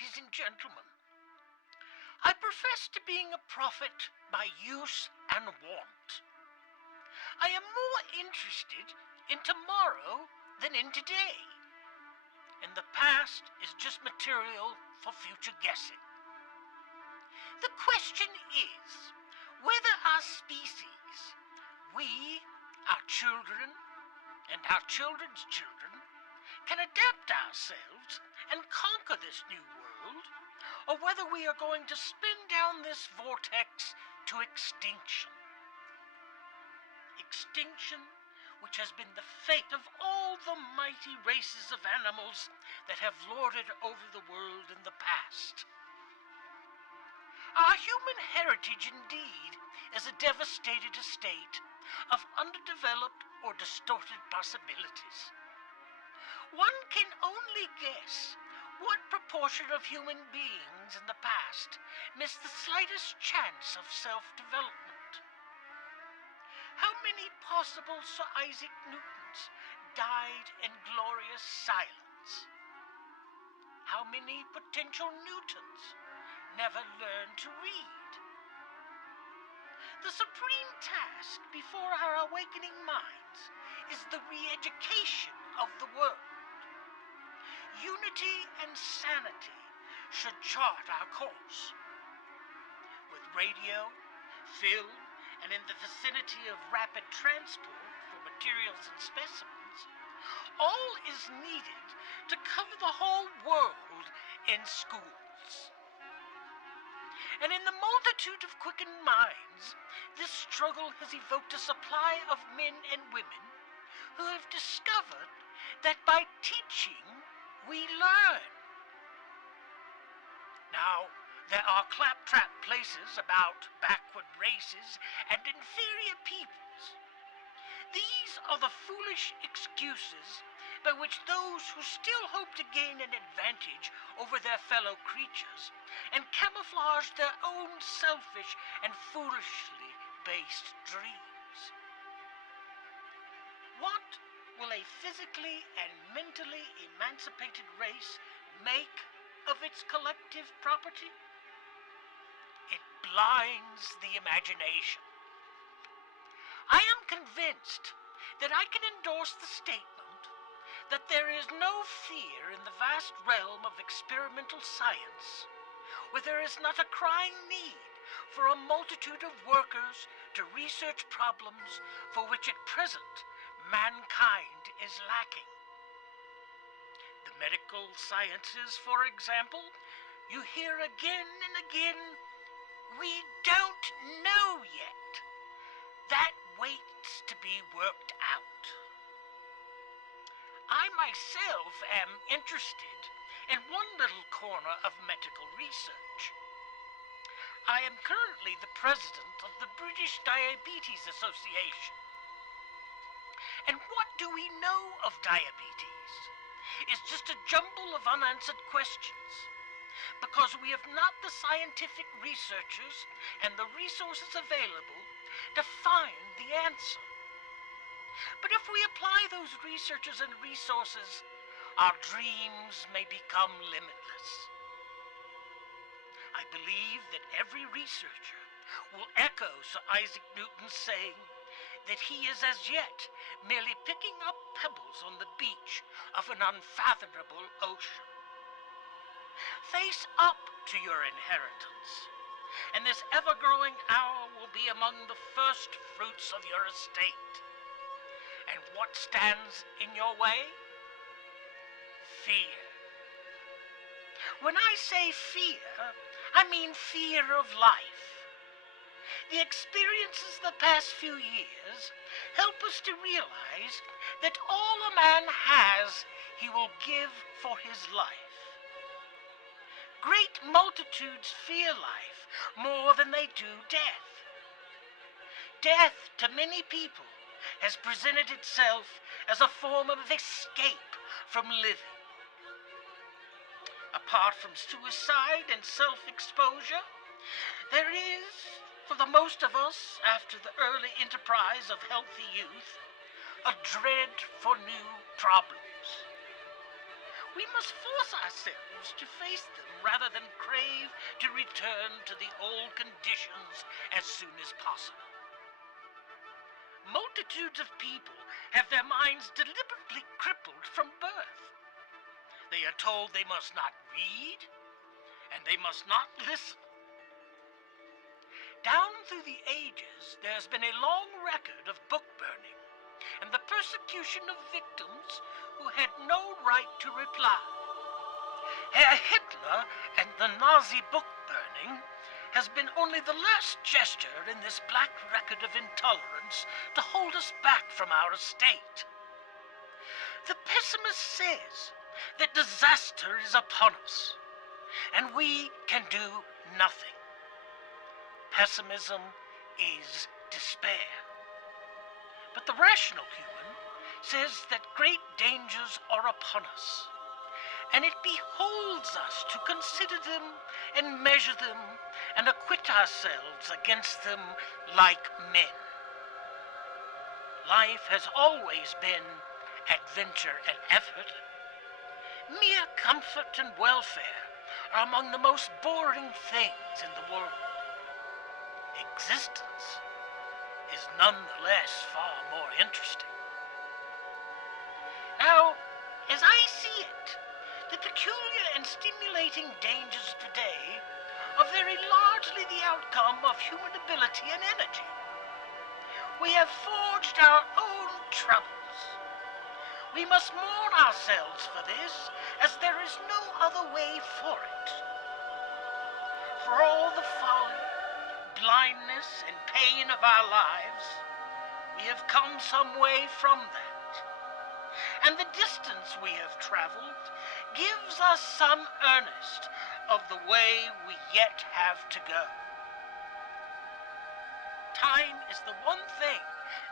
ladies and gentlemen. I profess to being a prophet by use and want. I am more interested in tomorrow than in today. And the past is just material for future guessing. The question is whether our species, we, our children, and our children's children, can adapt ourselves and conquer this new world, or whether we are going to spin down this vortex to extinction. Extinction, which has been the fate of all the mighty races of animals that have lorded over the world in the past. Our human heritage, indeed, is a devastated estate of underdeveloped or distorted possibilities. One can only guess what proportion of human beings in the past missed the slightest chance of self-development. How many possible Sir Isaac Newtons died in glorious silence? How many potential Newtons never learned to read? The supreme task before our awakening minds is the re-education of the world. Unity and sanity should chart our course. With radio, film, and in the vicinity of rapid transport for materials and specimens, all is needed to cover the whole world in schools. And in the multitude of quickened minds, this struggle has evoked a supply of men and women who have discovered that by teaching, we learn. Now, there are claptrap places about backward races and inferior peoples. These are the foolish excuses by which those who still hope to gain an advantage over their fellow creatures and camouflage their own selfish and foolishly based dreams. What will a physically and mentally emancipated race make of its collective property? It blinds the imagination. I am convinced that I can endorse the statement that there is no fear in the vast realm of experimental science where there is not a crying need for a multitude of workers to research problems for which at present mankind is lacking. The medical sciences, for example, you hear again and again, we don't know yet. That waits to be worked out. I myself am interested in one little corner of medical research. I am currently the president of the British Diabetes Association. And what do we know of diabetes? It's just a jumble of unanswered questions, because we have not the scientific researchers and the resources available to find the answer. But if we apply those researchers and resources, our dreams may become limitless. I believe that every researcher will echo Sir Isaac Newton's saying that he is as yet merely picking up pebbles on the beach of an unfathomable ocean. Face up to your inheritance, and this ever-growing hour will be among the first fruits of your estate. And what stands in your way? Fear. When I say fear, I mean fear of life. The experiences of the past few years help us to realize that all a man has, he will give for his life. Great multitudes fear life more than they do death. Death, to many people, has presented itself as a form of escape from living. Apart from suicide and self-exposure, there is, for the most of us, after the early enterprise of healthy youth, a dread for new problems. We must force ourselves to face them rather than crave to return to the old conditions as soon as possible. Multitudes of people have their minds deliberately crippled from birth. They are told they must not read, and they must not listen. Down through the ages, there's been a long record of book burning and the persecution of victims who had no right to reply. Herr Hitler and the Nazi book burning has been only the last gesture in this black record of intolerance to hold us back from our estate. The pessimist says that disaster is upon us, and we can do nothing. Pessimism is despair. But the rational human says that great dangers are upon us, and it beholds us to consider them and measure them and acquit ourselves against them like men. Life has always been adventure and effort. Mere comfort and welfare are among the most boring things in the world. Existence is nonetheless far more interesting. Now, as I see it, the peculiar and stimulating dangers of today are very largely the outcome of human ability and energy. We have forged our own troubles. We must mourn ourselves for this, as there is no other way for it. For all the folly, blindness, and pain of our lives, we have come some way from that. And the distance we have traveled gives us some earnest of the way we yet have to go. Time is the one thing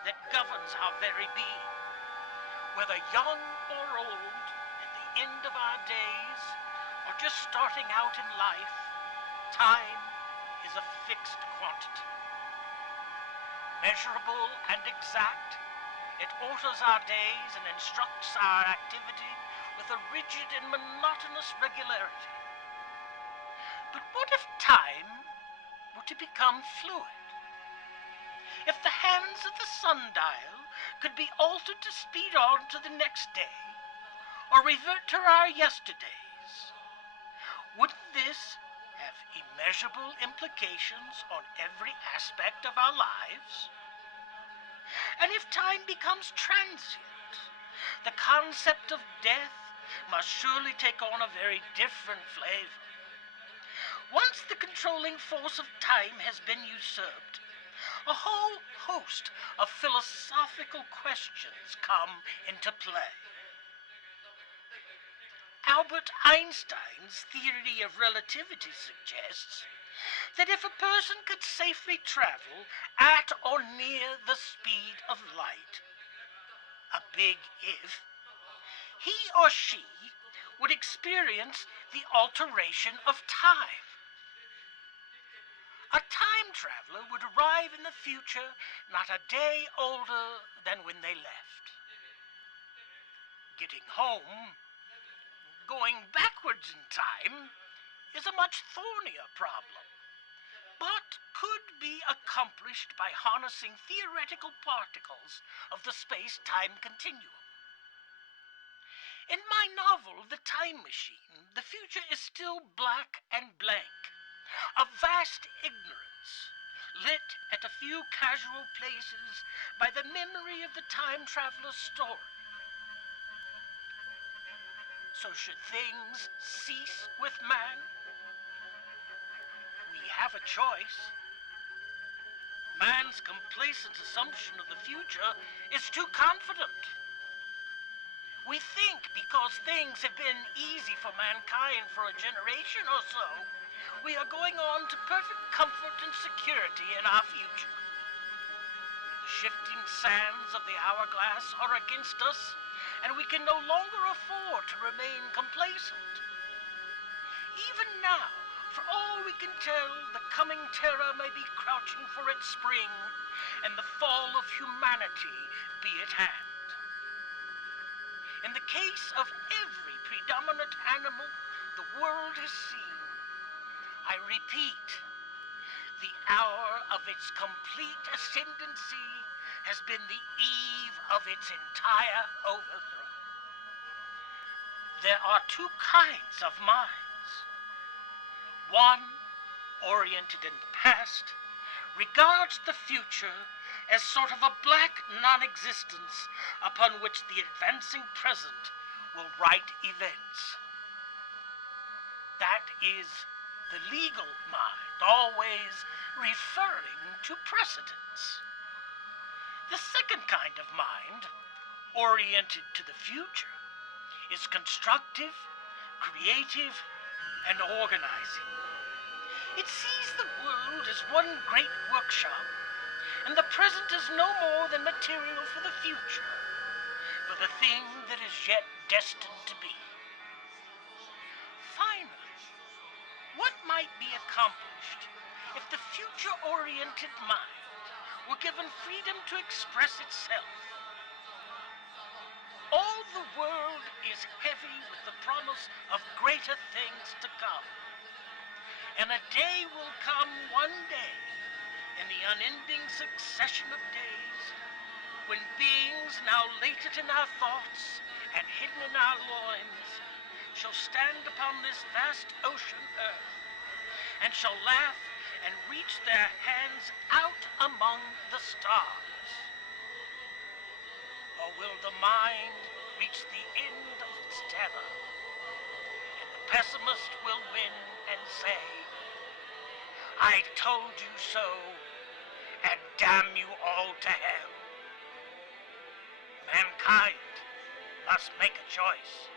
that governs our very being. Whether young or old, at the end of our days, or just starting out in life, time is a fixed quantity. Measurable and exact, it alters our days and instructs our activity with a rigid and monotonous regularity. But what if time were to become fluid? If the hands of the sundial could be altered to speed on to the next day, or revert to our yesterdays, wouldn't this have immeasurable implications on every aspect of our lives? And if time becomes transient, the concept of death must surely take on a very different flavor. Once the controlling force of time has been usurped, a whole host of philosophical questions come into play. Albert Einstein's theory of relativity suggests that if a person could safely travel at or near the speed of light, a big if, he or she would experience the alteration of time. A time traveler would arrive in the future not a day older than when they left. Getting home, going backwards in time, is a much thornier problem, but could be accomplished by harnessing theoretical particles of the space-time continuum. In my novel, The Time Machine, the future is still black and blank, a vast ignorance, lit at a few casual places by the memory of the time traveler's story. So should things cease with man? We have a choice. Man's complacent assumption of the future is too confident. We think because things have been easy for mankind for a generation or so, we are going on to perfect comfort and security in our future. The shifting sands of the hourglass are against us, and we can no longer afford to remain complacent. Even now, for all we can tell, the coming terror may be crouching for its spring, and the fall of humanity be at hand. In the case of every predominant animal the world has seen, I repeat, the hour of its complete ascendancy has been the eve of its entire overthrow. There are two kinds of minds. One, oriented in the past, regards the future as sort of a black non-existence upon which the advancing present will write events. That is the legal mind, always referring to precedents. The second kind of mind, oriented to the future, is constructive, creative, and organizing. It sees the world as one great workshop, and the present is no more than material for the future, for the thing that is yet destined to be. Finally, what might be accomplished if the future-oriented mind were given freedom to express itself? All the world is heavy with the promise of greater things to come. And a day will come one day in the unending succession of days when beings now latent in our thoughts and hidden in our loins shall stand upon this vast ocean earth and shall laugh and reach their hands out among the stars. Or will the mind reach the end of its tether, and the pessimist will win and say, I told you so, and damn you all to hell. Mankind must make a choice.